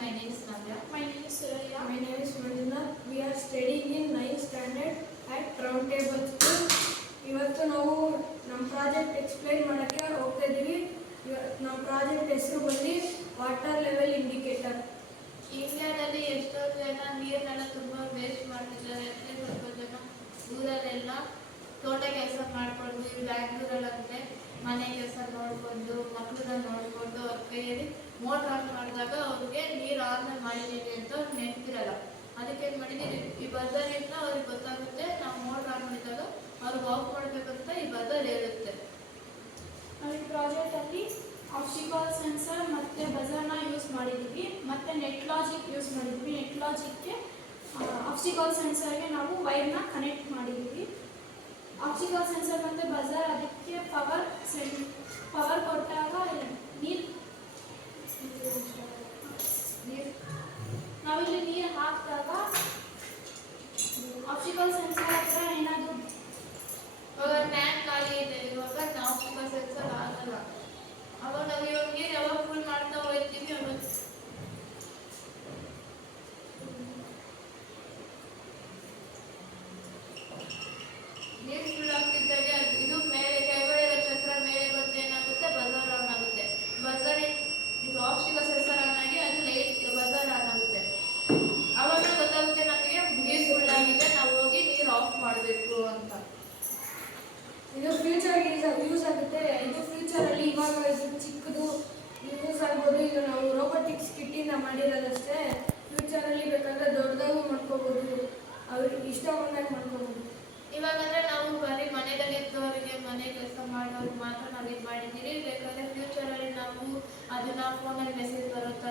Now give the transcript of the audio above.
My name is Navya. My name is Surya. My name is Manjunath. We are studying in 9th standard at Round Table School. ಇವತ್ತು ನಾವು ನಮ್ಮ project explain ಮಾಡೋಕ್ಕೆ ಹೋಗ್ತಾ ಇದ್ದೀವಿ. ನಮ್ಮ project ಹೆಸರು ಬಂದು ವಾಟರ್ ಲೆವೆಲ್ ಇಂಡಿಕೇಟರ್. ಇಂಡಿಯಾದಲ್ಲಿ ಎಷ್ಟೋ ಜನ ನೀರನ್ನೆಲ್ಲ ತುಂಬಾ ವೇಸ್ಟ್ ಮಾಡ್ತಿದ್ದಾರೆ. ಸ್ವಲ್ಪ ಜನ ಊರಲ್ಲೆಲ್ಲ ತೋಟ ಕೆಲಸ ಮಾಡ್ಕೊಂಡು, ಬ್ಯಾಂಗ್ಳೂರಲ್ಲಂತೆ ಮನೆ ಕೆಲಸ ನೋಡ್ಕೊಂಡು, ಮಕ್ಕಳನ್ನ ನೋಡ್ಕೊಂಡು ಅವ್ರ ಕೈಯಲ್ಲಿ ಮೋಟರ್ ಆನ್ ಮಾಡಿದಾಗ ಅವ್ರಿಗೆ ನೀರು ಆನ್ ಮಾಡಿದ್ದೀವಿ ಅಂತ ನೆನಪಿರಲ್ಲ. ಅದಕ್ಕೆ ಏನು ಮಾಡಿದ್ದೀವಿ, ಈ ಬಜಾರಿಂದ ಅವ್ರಿಗೆ ಗೊತ್ತಾಗುತ್ತೆ. ನಾವು ಮೋಟರ್ ಆನ್ ಮಾಡಿದಾಗ ಅವ್ರಿಗೆ ಆಫ್ ಮಾಡಬೇಕಂತ ಈ ಬಜಾರ್ ಹೇಳುತ್ತೆ. ನಾವು ಈ ಪ್ರಾಜೆಕ್ಟಲ್ಲಿ ಆಪ್ಟಿಕಲ್ ಸೆನ್ಸರ್ ಮತ್ತು ಬಜರ್ನ ಯೂಸ್ ಮಾಡಿದ್ದೀವಿ, ಮತ್ತು ನೆಟ್ ಲಾಜಿಕ್ ಯೂಸ್ ಮಾಡಿದ್ದೀವಿ. ನೆಟ್ ಲಾಜಿಕ್ಗೆ ಆಪ್ಟಿಕಲ್ ಸೆನ್ಸರ್ಗೆ ನಾವು ವೈರ್ನ ಕನೆಕ್ಟ್ ಮಾಡಿದ್ದೀವಿ. ಆಪ್ಟಿಕಲ್ ಸೆನ್ಸರ್ ಮತ್ತು ಬಜರ್ ಅದಕ್ಕೆ ಪವರ್ ಕೊಟ್ಟಾಗ ನಾವಿಲ್ಲಿ ನೀರು ಹಾಕಿದಾಗ ಆಪ್ಟಿಕಲ್ ಸೆನ್ಸರ್ ಹತ್ರ ಏನಾದರೂ ಇವಾಗ ಟ್ಯಾಂಕ್ ಖಾಲಿ ಇದೆ, ಇವಾಗ ಆಪ್ಟಿಕಲ್ ಸೆನ್ಸರ್ ಆಗಲ್ಲ. ಅವಾಗ ನಾವು ಇವಾಗ ನೀರು ಯಾವಾಗ ಫುಲ್ ಮಾಡ್ತಾ ಹೋಗ್ತೀವಿ ಅವಾಗ ನೀರು ಫುಲ್ ಆಗ್ತಿದ್ದಾಗ ಇದು ಮೇಲೆ ಕೆಳಗಡೆ ಚಕ್ರ ಮೇಲೆ ಬಂದು ಏನಾಗುತ್ತೆ, ಬಜಾರ್ ಆನ್ ಆಗುತ್ತೆ. ಬಜಾರ್ ಇದು ಆಪ್ಟಿಕಲ್ ಸೆನ್ಸರ್ ಆನ್ ಆಗಿ ಅದು ಲೈಟ್ ಬಜಾರ್ ಆನ್ ಆಗುತ್ತೆ. ಅವಾಗ ಗೊತ್ತಾಗುತ್ತೆ ನಮಗೆ ನೀರು ಫುಲ್ ಆಗಿದೆ, ನಾವು ಹೋಗಿ ನೀರು ಆಫ್ ಮಾಡಬೇಕು ಅಂತ. ಇದು ಫ್ಯೂಚರ್ಗೆ ಯೂಸ್ ಆಗುತ್ತೆ. ಇದು ಫ್ಯೂಚರಲ್ಲಿ ಇವಾಗ ಇದು ಚಿಕ್ಕದು ಯೂಸ್ ಆಗ್ಬೋದು. ಇದು ನಾವು ರೋಬೋಟಿಕ್ಸ್ ಕಿಟ್ಟಿಂದ ಮಾಡಿರೋದಷ್ಟೇ. ಫ್ಯೂಚರಲ್ಲಿ ಬೇಕಾದ್ರೆ ದೊಡ್ಡದಾಗೂ ಮಾಡ್ಕೋಬೋದು, ಅವ್ರಿಗೆ ಇಷ್ಟ ಬಂದಾಗ ಮಾಡ್ಕೋಬೋದು. ಇವಾಗಂದ್ರೆ ನಾವು ಬರೀ ಮನೆಯಲ್ಲಿದ್ದವರಿಗೆ, ಮನೆ ಕೆಲಸ ಮಾಡೋರಿಗೆ ಮಾತ್ರ ನಾವು ಇದು ಮಾಡಿದ್ದೀವಿ. ಬೇಕಾದ್ರೆ ಫ್ಯೂಚರಲ್ಲಿ ನಾವು ಅದನ್ನ ಫೋನಲ್ಲಿ ಮೆಸೇಜ್ ಬರೋ ಥರ